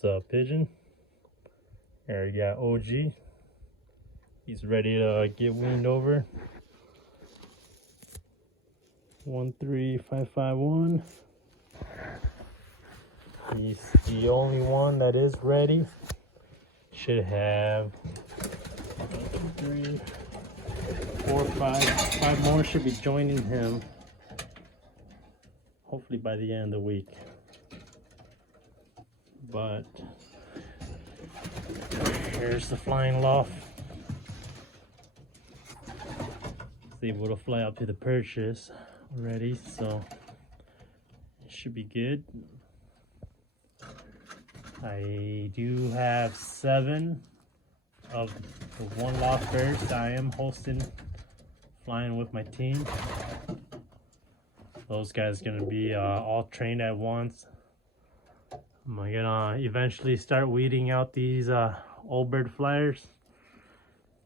So pigeon. There you got OG. He's ready to get weaned over. 13551. He's the only one that is ready. Should have 1, 2, 3, 4, 5 more should be joining him. Hopefully by the end of the week. But here's the flying loft. He's able to fly up to the purchase already, so it should be good. I do have 7 of the one loft birds I am hosting, flying with my team. Those guys are gonna be all trained at once. I'm gonna eventually start weeding out these old bird flyers.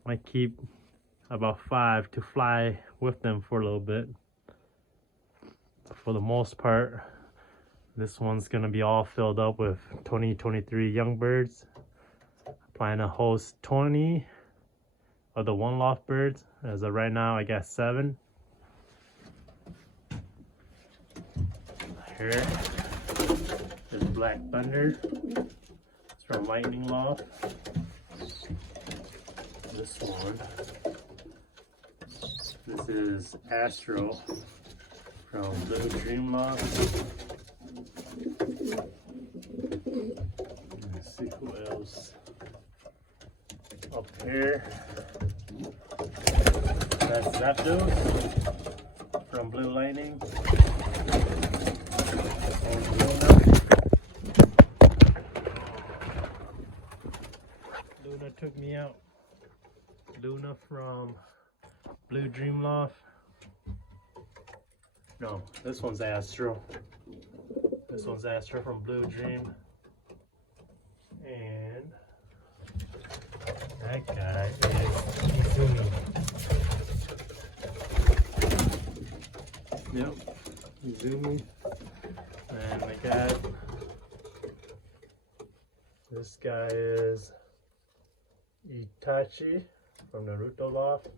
Might keep about 5 to fly with them for a little bit. For the most part, this one's gonna be all filled up with 2023 young birds. I plan to host 20 of the one loft birds. As of right now, I got 7. Here is Black Thunder. It's from Lightning Loft. This one. This is Astro from Blue Dream Loft. Let's see who else. Up here, that's Zapdos from Blue Lightning. Luna took me out. Luna from Blue Dream Loft. No, this one's Astro. This one's Astro from Blue Dream. And that guy is Izumi. Yep, Izumi. And I got this guy is Itachi from Naruto Loft.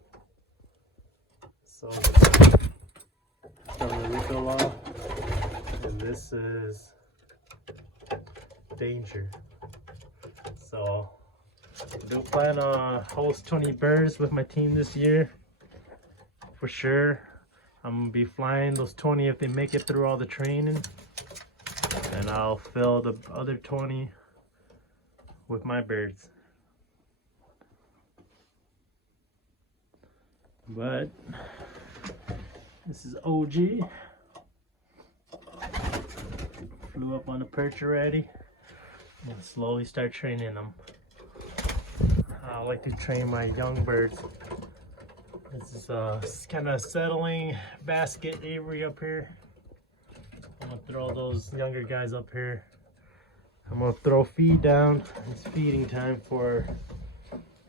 So from Naruto Loft, and this is Danger. So I do plan on host 20 birds with my team this year for sure. I'm gonna be flying those 20 if they make it through all the training, and I'll fill the other 20 with my birds. But this is OG. Flew up on the perch already. And slowly start training them. I like to train my young birds. This is kind of settling basket aviary up here. I'm gonna throw those younger guys up here. I'm gonna throw feed down. It's feeding time for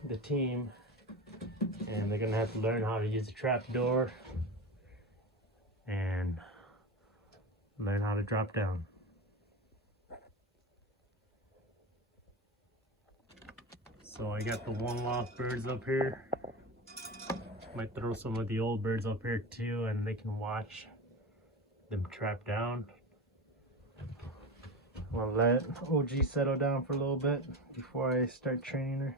the team, and they're gonna have to learn how to use the trap door and learn how to drop down. So I got the one loft birds up here. Might throw some of the old birds up here too, and they can watch them trap down. I'll let OG settle down for a little bit before I start training her.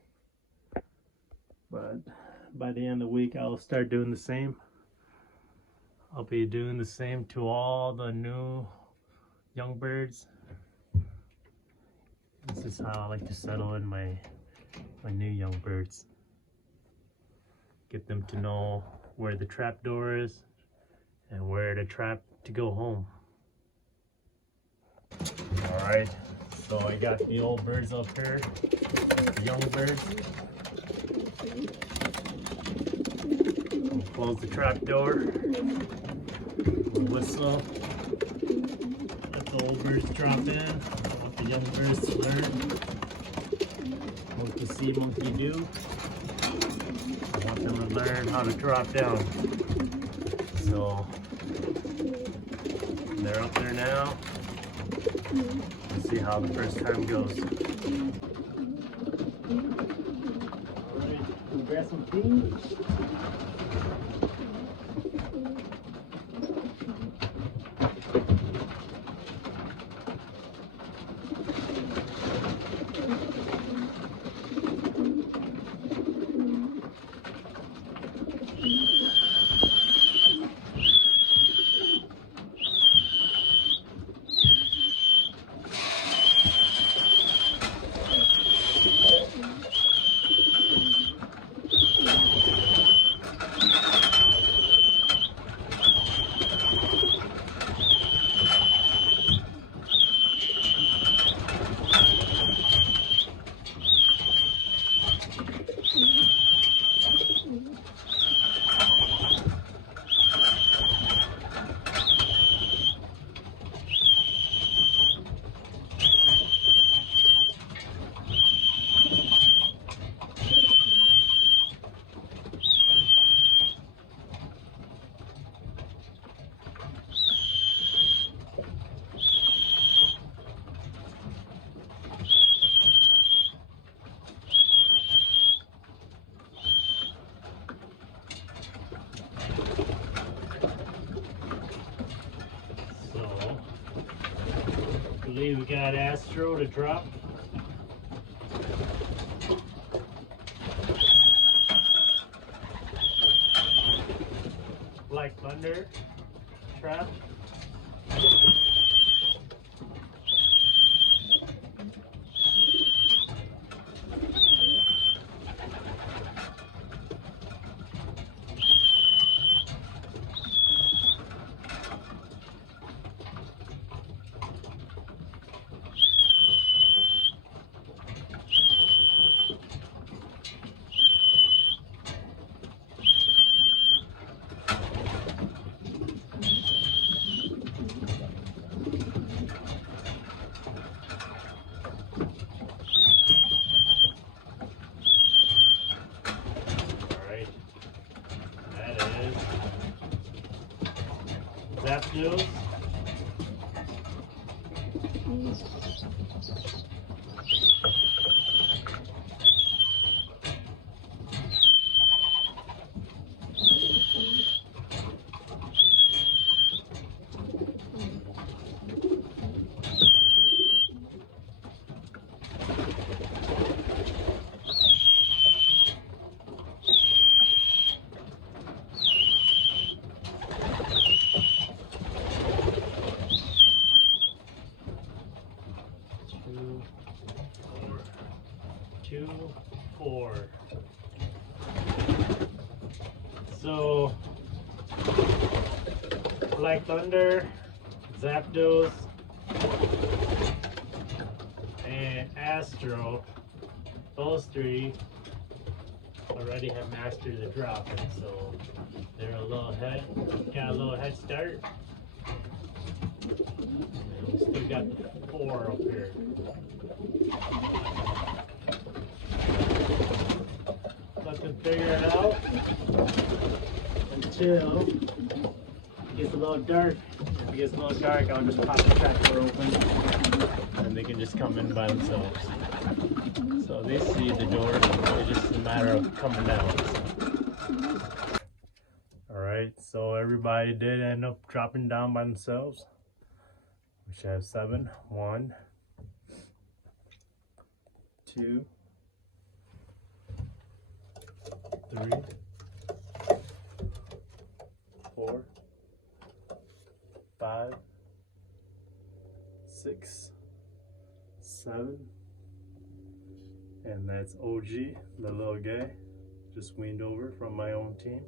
But by the end of the week, I'll start doing the same. I'll be doing the same to all the new young birds. This is how I like to settle in my new young birds. Get them to know where the trap door is and where to trap to go home. Alright, so I got the old birds up here, the young birds. I'll close the trap door, we'll whistle, let the old birds drop in. I want the young birds to learn. Monkey see, monkey do. I want them to learn how to drop down. So they're up there now. Let's see how the first time goes. Alright, we'll grab some food. I believe we got Astro to drop. Black Thunder trap. Zapdos. Two, four. So, Black Thunder, Zapdos, and Astro, those three already have mastered the dropping, so they're got a little head start. And we still got the four up here. Let them figure it out until it gets a little dark. If it gets a little dark, I'll just pop the trap door open and they can just come in by themselves. So they see the door, it's just a matter of coming down. Alright, so everybody did end up dropping down by themselves. We should have 7. 1, 2, 3, 4, 5, 6, 7, and that's OG, the little guy, just weaned over from my own team.